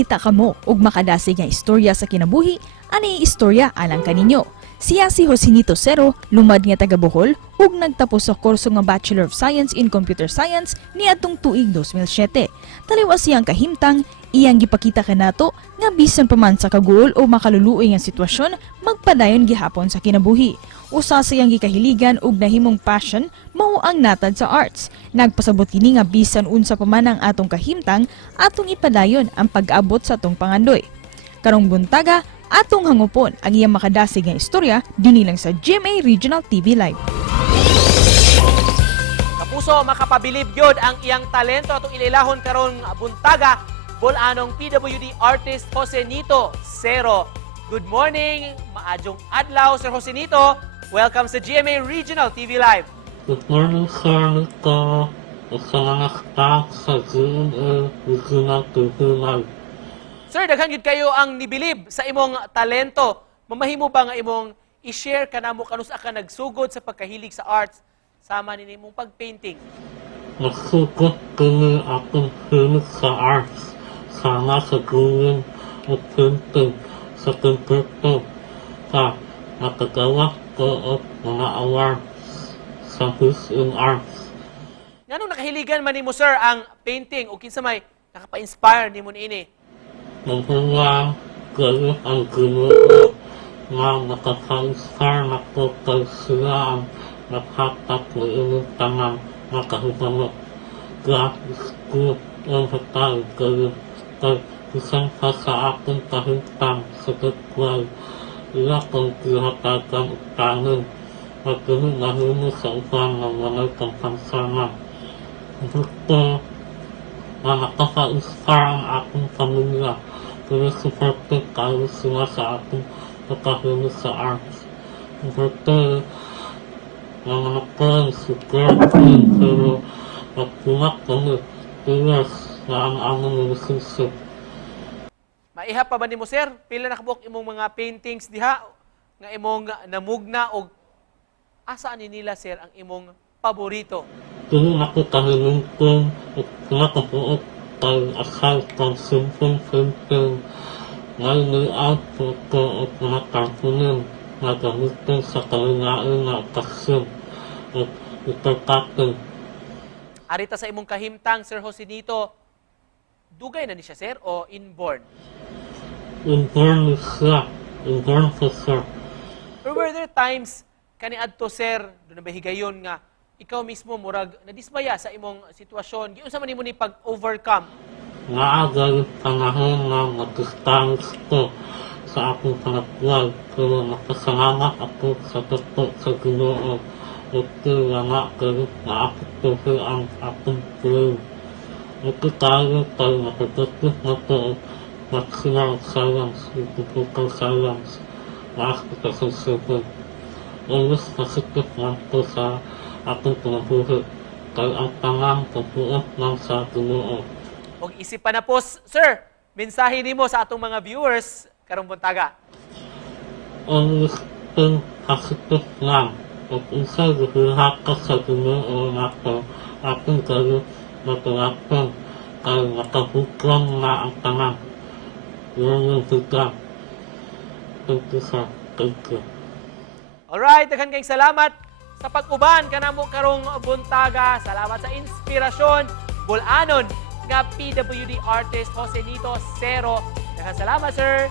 mangita kamo ug makadasig nga istorya sa kinabuhi, ani istorya alang kaninyo. Siya si Josenito Cero, lumad nga taga Bohol ug nagtapos sa kurso nga Bachelor of Science in Computer Science niadtong tuig 2007. Taliwas siyang kahimtang, iyang gipakita kanato nga bisan pa man sa kaguol o makaluluoy nga sitwasyon, magpadayon gihapon sa kinabuhi. Usa sa iyang gikahiligan ug nahimong passion mao ang natad sa arts. Nagpasabot kini nga bisan unsa pa man ang atong kahimtang, atong ipadayon ang pag-abot sa atong pangandoy. Karong buntaga, atong hangupon ang iyang makadasig nga istorya dinhi lang sa GMA Regional TV Live. Kapuso, makapabilib yun ang iyang talento atong ililahon karon buntaga. Bolanong PWD artist Josenito Cero. Good morning, maadjong adlaw, Sir Josenito. Welcome sa GMA Regional TV Live. Good morning, Sir Nico. Sa mga staff sa GMA Regional TV Live. Sir, daghan gyud kayo ang nibilib sa imong talento. Mamahimo ba nga imong i-share kanamo kanusa ka nagsugod sa pagkahilig sa arts sama ni imong pagpainting? Nasugod kini akong hilig sa arts. Sama sa drawing at painting sa computer. Sa nakagawa ko at mga awards sa Peace in Arts. Ngano nakahiligan man nimo, sir, ang painting o kinsa may nakapa-inspire nimo niini? Mabulang kayo ang ginoo na nakaka-inspire na ko kay sila ang nakapag-iinit tanang nakahubalo. Gratis ko ang hatay kayo kay isang pa sa aking kahintang sa katwal. Iya kong kihatagan at tanin at nahimo sa upang ng mga kampansana. Gusto na nakaka-inspire ang aking pamilya. Kaya supported kayo sila sa ating pagkahilig sa arts. Gusto na mga friends, girlfriend, pero magpunak kami. Yes, na ang aming relationship. Maiha pa ba nimo, sir? Pila nakabuk imong mga paintings diha nga imong namugna og asa ni nila, sir, ang imong paborito? Kini ako kahiling ko at nakabuot kay asal kang simple painting. Ngayon layout po ko at mga cartoonin na gamitin sa kalingain na okasyon at ipagkatin. Arita sa imong kahimtang, Sir Josenito, dugay na ni siya, sir, o inborn? Inborn siya. Inborn po siya. Or were there times kaniadto, sir, doon na bahigayon nga ikaw mismo murag nadismaya sa imong sitwasyon? Giunsa man nimo ni pag-overcome? Naagay panahon na mag-distanis ko sa akong panagwal pero nakasalamat ako sa totoo sa Ginoo. Ito nga kayo na ako ang akong brain. Ito tayo nakadatos na to National Science, Political Science, na Hospital 7. Always positive lang po sa atong pinabuhi kay ang tangang pagbuot ng sa Ginoo. Og isip pa na po, sir, mensahe nimo sa atong mga viewers karong buntaga. Always think positive lang. At isa lahat ka sa Ginoo na to ating kayo natulapin kay nakabuklang na ang tangang. Yan yung bigla. Thank you, sir. Thank you. Alright, daghan kayong salamat sa pag-uban kanamo karong buntaga. Salamat sa inspirasyon. Bulanon nga PWD artist Josenito Cero. Daghan salamat, sir.